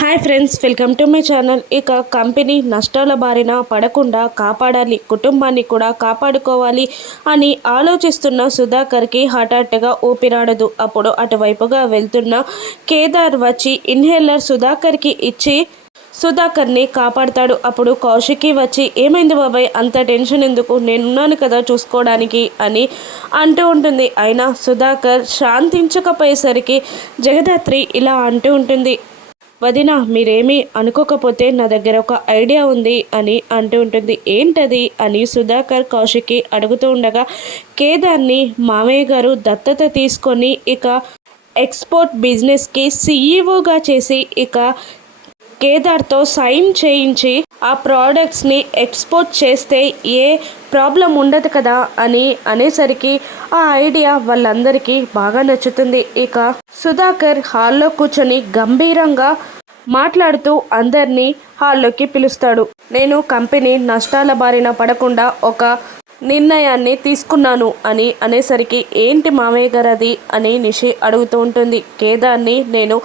Hi friends, welcome to my channel. ఇక company నష్టాల బారిన పడకుండా కాపాడాలి, కుటుంబాన్ని కూడా కాపాడుకోవాలి అని ఆలోచిస్తున్న సుధాకర్కి హఠాత్తుగా ఊపిరాడదు. అప్పుడు అటువైపుగా వెళ్తున్న కేదార్ వచ్చి ఇన్హేలర్ సుధాకర్కి ఇచ్చి సుధాకర్ని కాపాడతాడు. అప్పుడు కౌశికి వచ్చి, ఏమైంది బాబాయ్, అంత టెన్షన్ ఎందుకు, నేనున్నాను కదా చూసుకోవడానికి అని అంటూ ఉంటుంది. అయినా సుధాకర్ శాంతించకపోయేసరికి జగదాత్రి ఇలా అంటూ ఉంటుంది, వదిన మీరేమీ అనుకోకపోతే నా దగ్గర ఒక ఐడియా ఉంది అని అంటూ ఉంటుంది. ఏంటది అని సుధాకర్ కౌశికి అడుగుతూ ఉండగా, కేదార్ని మామయ్య గారు దత్తత తీసుకొని ఇక ఎక్స్పోర్ట్ బిజినెస్కి సీఈఓగా చేసి ఇక కేదార్తో సైన్ చేయించి ఆ ప్రోడక్ట్స్ని ఎక్స్పోర్ట్ చేస్తే ఏ ప్రాబ్లం ఉండదు కదా అని అనేసరికి ఆ ఐడియా వాళ్ళందరికీ బాగా నచ్చుతుంది. ఇక సుధాకర్ హాల్లో కూర్చొని గంభీరంగా మాట్లాడుతూ అందరినీ హాల్లోకి పిలుస్తాడు. నేను కంపెనీ నష్టాల బారిన పడకుండా ఒక నిర్ణయాన్ని తీసుకున్నాను అని అనేసరికి, ఏంటి మామయ్య గారు అది అని నిషి అడుగుతూ ఉంటుంది. కేదార్ని నేను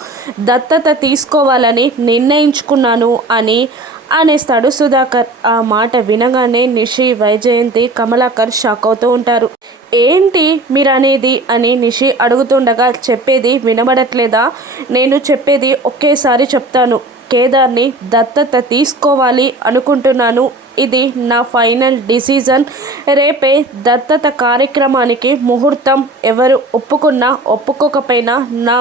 దత్తత తీసుకోవాలని నిర్ణయించుకున్నాను అని అనేస్తాడు సుధాకర్. ఆ మాట వినగానే నిషి, వైజయంతి, కమలాకర్ షాక్ అవుతూ ఉంటారు. ఏంటి మీరు అనేది అని నిషి అడుగుతుండగా, చెప్పేది వినబడట్లేదా, నేను చెప్పేది ఒకేసారి చెప్తాను. కేదార్ని దత్తత తీసుకోవాలి అనుకుంటున్నాను. ఇది నా ఫైనల్ డిసిజన్. రేపే దత్తత కార్యక్రమానికి ముహూర్తం. ఎవరు ఒప్పుకున్నా ఒప్పుకోకపోయినా నా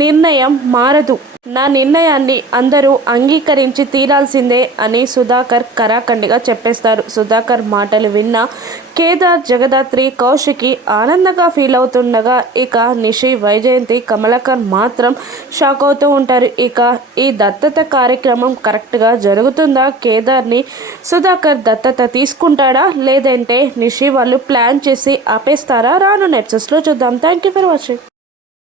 నిర్ణయం మారదు. నా నిర్ణయాన్ని అందరూ అంగీకరించి తీరాల్సిందే అని సుధాకర్ కరాఖండిగా చెప్పేస్తారు. సుధాకర్ మాటలు విన్న కేదార్, జగదాత్రి, కౌశికి ఆనందంగా ఫీల్ అవుతుండగా ఇక నిషి, వైజయంతి, కమలాకర్ మాత్రం షాక్ అవుతూ ఉంటారు. ఇక ఈ దత్తత కార్యక్రమం కరెక్ట్గా జరుగుతుందా, కేదార్ని సుధాకర్ దత్తత తీసుకుంటాడా, లేదంటే నిషి వాళ్ళు ప్లాన్ చేసి ఆపేస్తారా, రానున్న ఎపిసోడ్స్లో చూద్దాం. Thank you for watching.